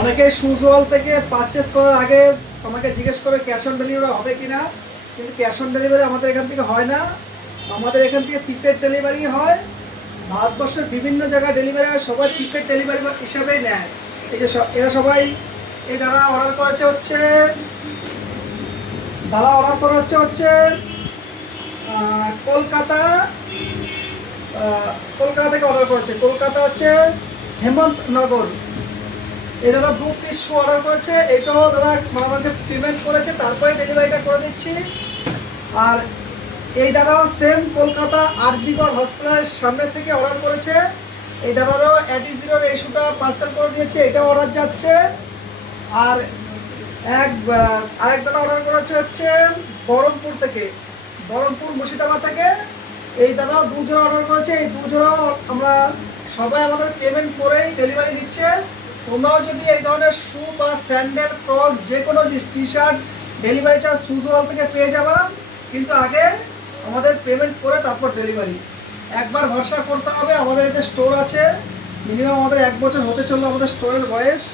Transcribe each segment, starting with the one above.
অনেকে shoes wall থেকে purchase করার আগে আমাকে জিজ্ঞেস করে ক্যাশ অন ডেলিভারি হবে কিনা, কিন্তু ক্যাশ অন ডেলিভারি আমাদের এখান থেকে হয় না। আমাদের এখান থেকে প্রিপেড ডেলিভারি হয়। ভারতবর্ষের বিভিন্ন জায়গায় ডেলিভারি হয়, সবাই প্রিপেড ডেলিভারি হিসাবেই নেয়। এই যে এরা সবাই, এই দাদা অর্ডার করেছে হচ্ছে, কলকাতা, কলকাতা থেকে অর্ডার করেছে। কলকাতা হচ্ছে হেমন্তনগর। এই দাদা 2 পিস শু অর্ডার করেছে। এটাও দাদা আমাকে পেমেন্ট করেছে, তারপরে ডেলিভারিটা করে দিচ্ছি। আর এই দাদাও সেম কলকাতা আরজিকর হসপিটালের সামনে থেকে অর্ডার করেছে। এই দাদারও অ্যাডিজিরোর এই শুটা পার্সেল করে দিয়েছে, এটাও অর্ডার যাচ্ছে। আর আরেক দাদা অর্ডার করেছে হচ্ছে বহরমপুর থেকে, বহরমপুর মুর্শিদাবাদ থেকে। এই দাদাও 2 জোড়া অর্ডার করেছে। এই 2 জোড়াও আমরা সবাই আমাদের পেমেন্ট করেই ডেলিভারি নিচ্ছে। তোমরাও যদি এই ধরনের শু বা স্যান্ডেল, ক্রক্স, যে কোনো T shirt delivery charge shoes wall থেকে পেয়ে যাবা, কিন্তু আগে আমাদের পেমেন্ট করে তারপর ডেলিভারি। একবার ভরসা করতে হবে। আমাদের এতে স্টোর আছে, মিনিমাম আমাদের 1 বছর হতে চললো আমাদের স্টোরের বয়স।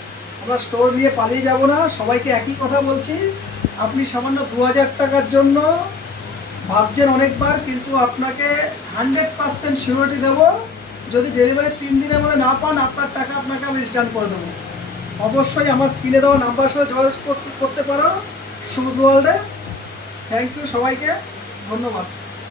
আমরা স্টোর নিয়ে পালিয়ে যাব না। সবাইকে একই কথা বলছি, আপনি সামান্য 2000 টাকার জন্য ভাবছেন অনেকবার, কিন্তু আপনাকে 100% সিওরিটি দেবো, যদি ডেলিভারি 3 দিনের মধ্যে না পান, আপনার টাকা আপনাকে আমি রিটার্ন করে দেবো। অবশ্যই আমার স্ক্রিনে দেওয়া নাম্বার সাথে যোগাযোগ করতে পারো শুজ ওয়ার্ল্ডে। থ্যাংক ইউ সবাইকে, ধন্যবাদ।